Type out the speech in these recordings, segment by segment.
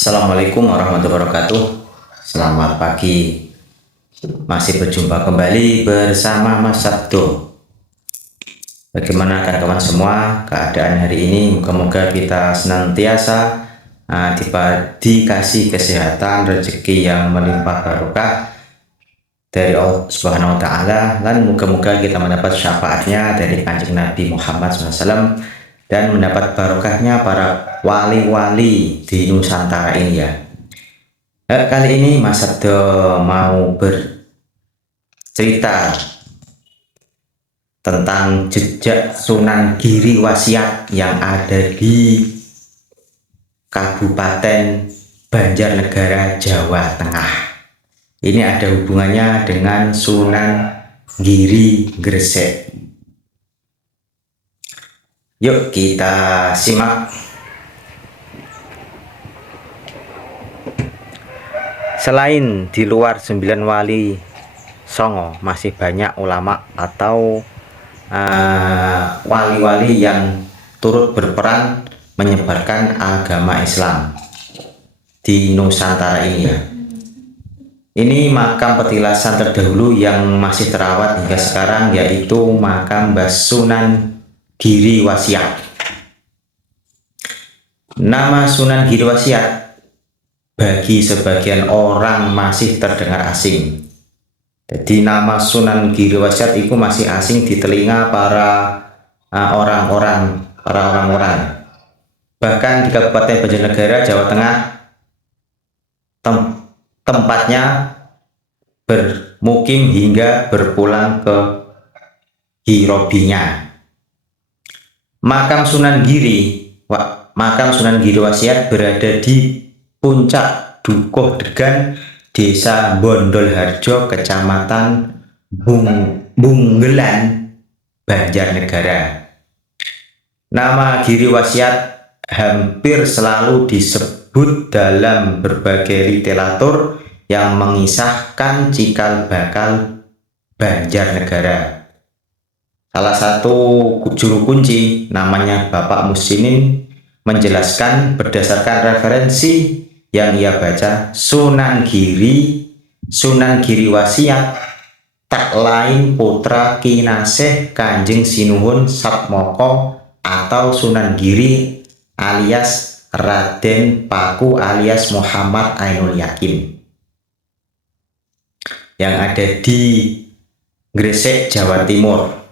Assalamualaikum warahmatullahi wabarakatuh. Selamat pagi. Masih berjumpa kembali bersama Mas Sabdo. Bagaimana kawan-kawan semua keadaan hari ini? Moga-moga kita senantiasa dikasih kesehatan, rezeki yang melimpah barokah dari Allah Subhanahu wa Ta'ala, dan moga-moga kita mendapat syafaatnya dari Kanjeng Nabi Muhammad SAW dan mendapat barokahnya para wali-wali di Nusantara ini ya. Kali ini Mas Sabdo mau bercerita tentang jejak Sunan Giri Wasiat yang ada di Kabupaten Banjarnegara, Jawa Tengah. Ini ada hubungannya dengan Sunan Giri Gresik. Yuk kita simak. Selain di luar 9 wali Songo, masih banyak ulama atau wali-wali yang turut berperan menyebarkan agama Islam di Nusantara ini ya. Ini makam petilasan terdahulu yang masih terawat hingga sekarang, yaitu makam Mbah Sunan Giri Wasiat. Nama Sunan Giri Wasiat bagi sebagian orang masih terdengar asing. Jadi nama Sunan Giri Wasiat itu masih asing di telinga para orang-orang. Bahkan di Kabupaten Banjarnegara, Jawa Tengah, tempatnya bermukim hingga berpulang ke hirobinya. Makam Sunan Giri Wasiat berada di puncak Dukuh Degan, Desa Bondolharjo, Kecamatan Bunggelan, Banjarnegara. Nama Giri Wasiat hampir selalu disebut dalam berbagai literatur yang mengisahkan cikal bakal Banjarnegara. Salah satu juru kunci namanya Bapak Muslimin menjelaskan berdasarkan referensi yang ia baca, Sunan Giri Wasiat tak lain putra kinasih Kanjeng Sinuhun Satmoko atau Sunan Giri alias Raden Paku alias Muhammad Ainul Yakin, yang ada di Gresik, Jawa Timur.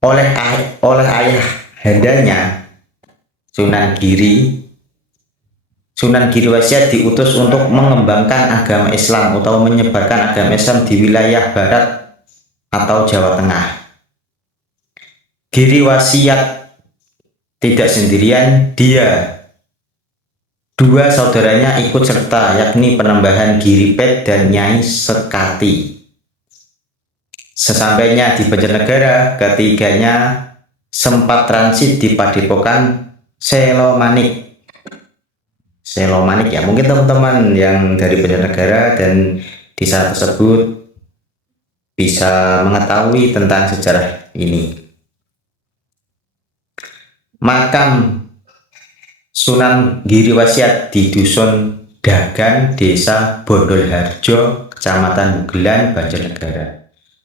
Oleh ayah handanya Sunan Giri Wasiat diutus untuk mengembangkan agama Islam atau menyebarkan agama Islam di wilayah barat atau Jawa Tengah. Giri Wasiat tidak sendirian, dua saudaranya ikut serta, yakni Penembahan Giripet dan Nyai Sekati. Sesampainya di Banjarnegara, ketiganya sempat transit di Padepokan Selomanik ya. Mungkin teman-teman yang dari Banjarnegara dan desa tersebut bisa mengetahui tentang sejarah ini. Makam Sunan Giri Wasiat di Dusun Dagan, Desa Bondolharjo, Kecamatan Bunggelan, Banjarnegara.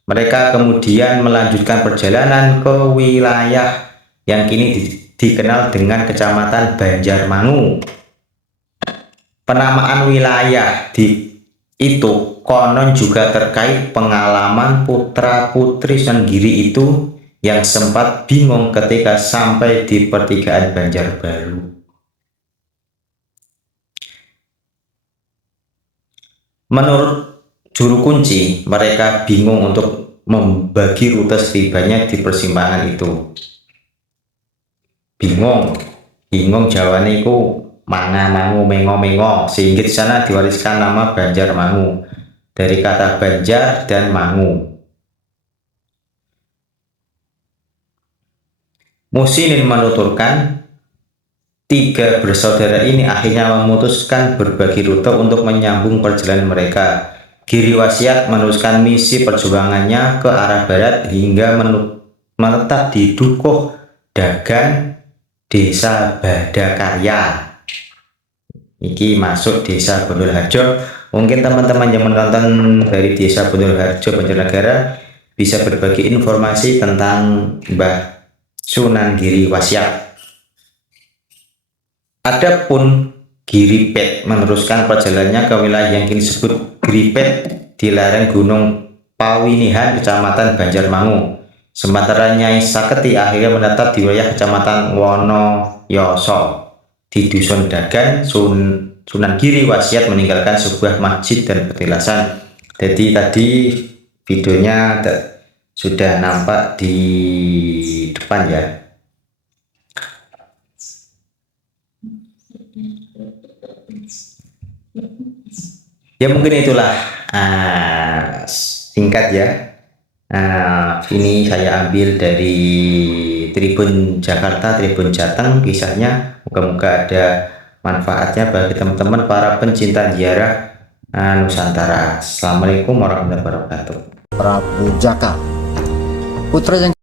Mereka kemudian melanjutkan perjalanan ke wilayah yang kini dikenal dengan Kecamatan Banjarmangu. Penamaan wilayah itu konon juga terkait pengalaman putra-putri Sunan Giri itu yang sempat bingung ketika sampai di pertigaan Banjarbaru. Menurut juru kunci, mereka bingung untuk membagi rute setibanya di persimpangan itu. Bingung Jawane iku manga mangu mengo mengo, sehingga di sana diwariskan nama Banjarmangu dari kata Banjar dan Mangu. Muslimin menuturkan, tiga bersaudara ini akhirnya memutuskan berbagi rute untuk menyambung perjalanan mereka. Giri Wasiat meneruskan misi perjuangannya ke arah barat hingga menetap di Dukuh Dagan, Desa Badakarya. iki masuk desa Bondolharjo. Mungkin teman-teman yang menonton dari desa Bondolharjo Banjarnegara bisa berbagi informasi tentang Mbah Sunan Giri Wasiat. Adapun Giripet meneruskan perjalanannya ke wilayah yang kini disebut Giripet di lereng Gunung Pawinihan, Kecamatan Banjarmangu. Sementara Nyai Saketi akhirnya menetap di wilayah Kecamatan Wonoyoso di Dusun Dagan. Sunan Giri Wasiat meninggalkan sebuah masjid dan petilasan. Jadi tadi videonya sudah nampak di depan ya. Ya mungkin itulah singkat ya. Ini saya ambil dari Tribun Jakarta, Tribun Jateng kisahnya. Moga-moga ada manfaatnya bagi teman-teman para pencinta ziarah Nusantara. Assalamualaikum warahmatullahi wabarakatuh. Prabu Jaka, putra yang